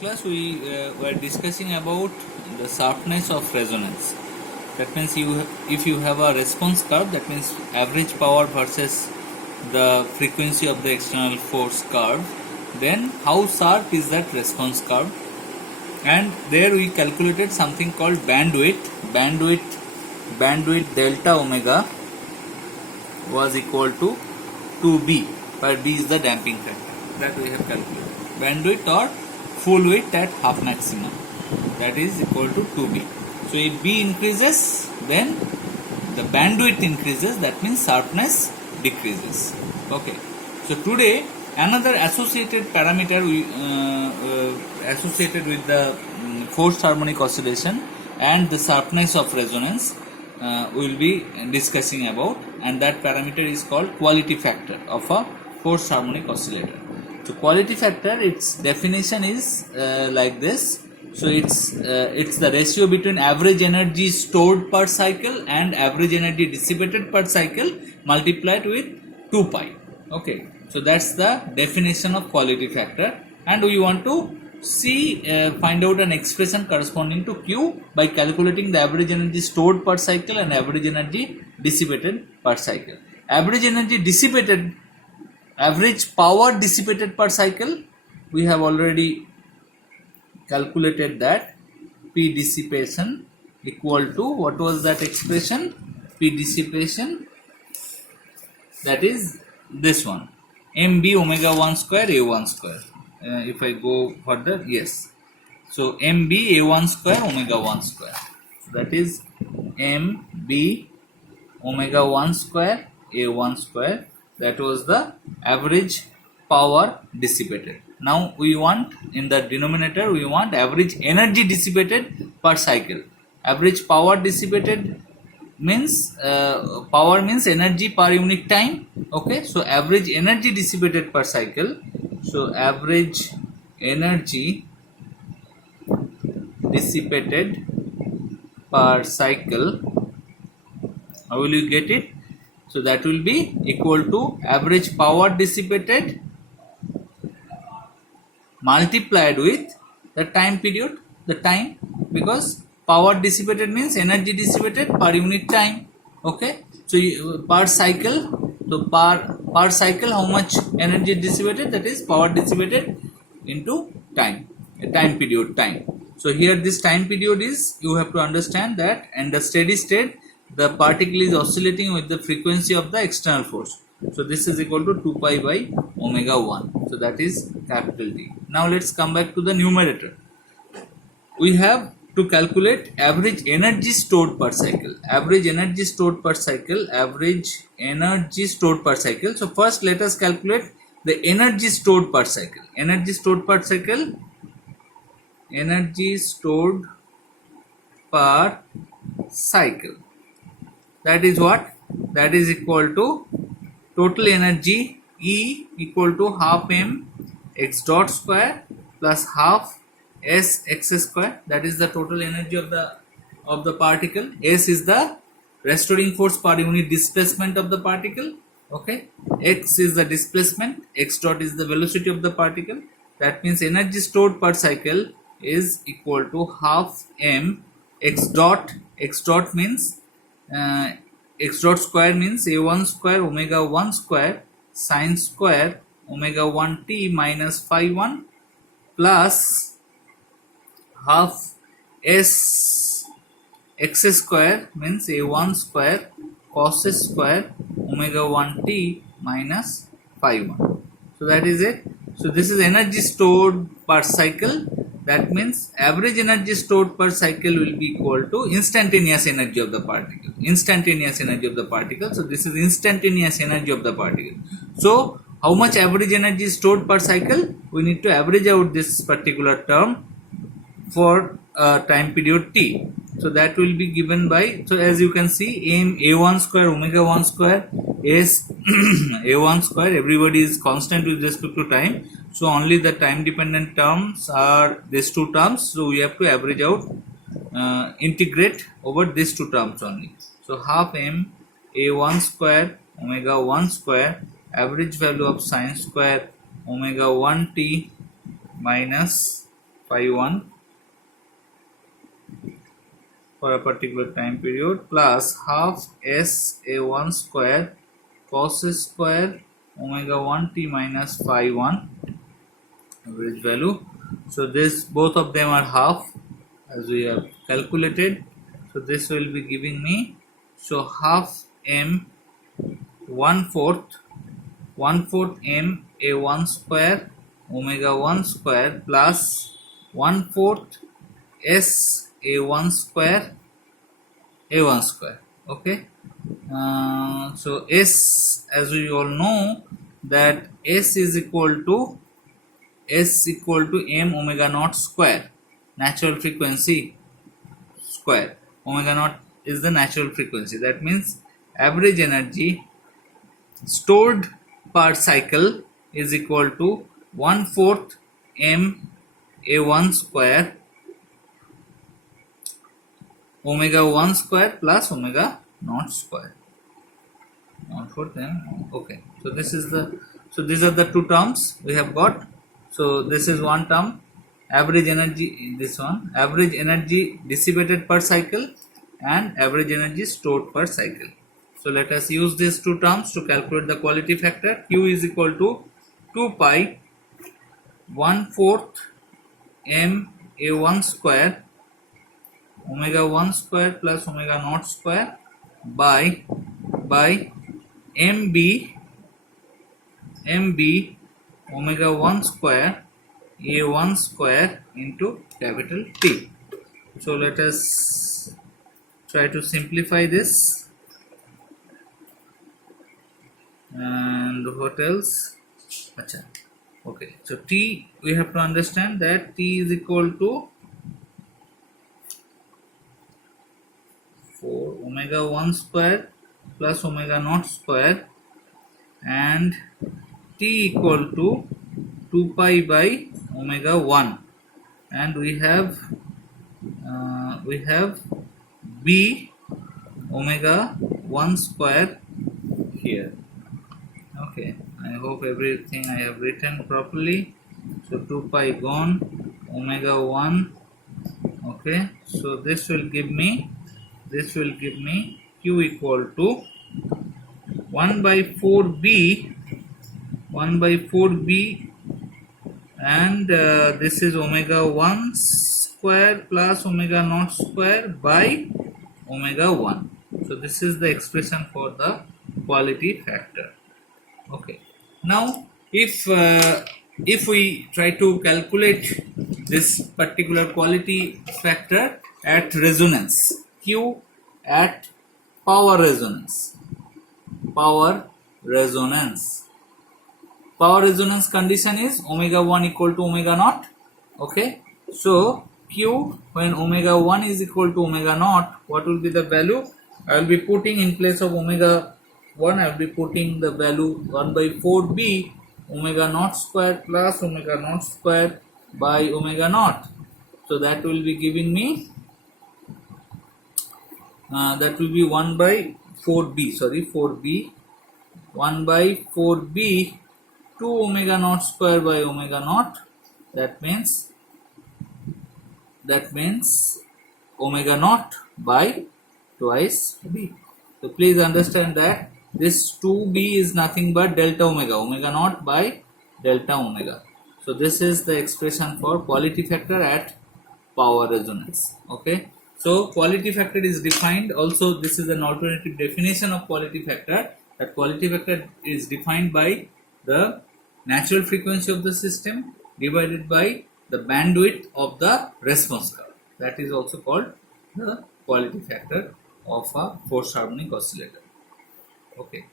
Class we were discussing about the sharpness of resonance. That means if you have a response curve, that means average power versus the frequency of the external force curve, then how sharp is that response curve? And there we calculated something called bandwidth delta omega was equal to 2b, where b is the damping factor that we have calculated. Bandwidth or full width at half maximum, that is equal to 2b. So if b increases, then the bandwidth increases, that means sharpness decreases. Okay, so today another associated parameter associated with the forced harmonic oscillation and the sharpness of resonance we will be discussing about, and that parameter is called quality factor of a forced harmonic oscillator. So quality factor, its definition is like this. So it's the ratio between average energy stored per cycle and average energy dissipated per cycle multiplied with 2 pi. Okay, so that's the definition of quality factor, and we want to find out an expression corresponding to Q by calculating the average energy stored per cycle and average energy dissipated per cycle. Average power dissipated per cycle, we have already calculated that P dissipation equal to, what was that expression? P dissipation, that is this one, mb omega 1 square a1 square. If I go further, yes, so mb a1 square omega 1 square, so that is mb omega 1 square a1 square. That was the average power dissipated. Now we want, in the denominator, we want average energy dissipated per cycle. Average power dissipated means power means energy per unit time. Okay, so average energy dissipated per cycle, so average energy dissipated per cycle, how will you get it? So that will be equal to average power dissipated multiplied with the time period, the time, because power dissipated means energy dissipated per unit time. Okay, so per cycle, so per cycle how much energy dissipated, that is power dissipated into time, time period time. So here this time period is, you have to understand that in the steady state the particle is oscillating with the frequency of the external force. So this is equal to 2 pi by omega 1. So that is capital T. Now let's come back to the numerator. We have to calculate average energy stored per cycle. Average energy stored per cycle. Average energy stored per cycle. So first let us calculate the energy stored per cycle. Energy stored per cycle. Energy stored per cycle. That is what? That is equal to total energy E equal to half m x dot square plus half s x square. That is the total energy of the particle. S is the restoring force per unit displacement of the particle. Okay, x is the displacement, x dot is the velocity of the particle. That means energy stored per cycle is equal to half m x dot. X dot means x dot square means a1 square omega 1 square sine square omega 1 t minus phi 1 plus half s x square means a1 square cos square omega 1 t minus phi 1. So that is it. So this is energy stored per cycle. That means average energy stored per cycle will be equal to instantaneous energy of the particle. Instantaneous energy of the particle. So this is instantaneous energy of the particle. So how much average energy is stored per cycle? We need to average out this particular term for time period t. So that will be given by, so as you can see, a1 square omega 1 square is a1 square, everybody is constant with respect to time. So only the time dependent terms are these two terms. So we have to average out, integrate over these two terms only. So half m a1 square omega 1 square, average value of sine square omega 1 t minus phi 1 for a particular time period plus half s a1 square cos square omega 1 t minus phi 1 average value. So this both of them are half as we have calculated. So this will be giving me, so half m 1/4 m a1 square omega 1 square plus 1/4 s a1 square a1 square. Okay. So s, as we all know, that s equal to m omega naught square, natural frequency square. Omega naught is the natural frequency. That means average energy stored per cycle is equal to 1/4 m a1 square omega 1 square plus omega naught square. 1/4 m. Okay. So this is the, so these are the two terms we have got. So this is one term, average energy, this one, average energy dissipated per cycle and average energy stored per cycle. So let us use these two terms to calculate the quality factor. Q is equal to 2 pi 1/4 m a1 square omega 1 square plus omega naught square by mb omega 1 square a1 square into capital T. So let us try to simplify this. And what else? Achha. Okay, so T, we have to understand that T is equal to 4 omega 1 square plus omega naught square and T equal to 2 pi by omega 1, and we have B omega 1 square here. Okay, I hope everything I have written properly. So 2 pi gone, omega 1. Okay, so this will give me Q equal to 1 by 4b and this is omega 1 square plus omega naught square by omega 1. So this is the expression for the quality factor. Okay, now if we try to calculate this particular quality factor at resonance, Q at power resonance condition is omega 1 equal to omega naught. Okay, so Q when omega 1 is equal to omega naught, what will be the value? I will be putting in place of omega 1, I will be putting the value 1 by 4b omega naught square plus omega naught square by omega naught. So that will be giving me that will be 1 by 4b 1 by 4b 2 omega naught square by omega naught. That means omega naught by twice b. So please understand that this 2b is nothing but delta omega naught by delta omega. So this is the expression for quality factor at power resonance. Okay, so quality factor is defined, also this is an alternative definition of quality factor, that quality factor is defined by the natural frequency of the system divided by the bandwidth of the response curve. That is also called the quality factor of a forced harmonic oscillator. Okay,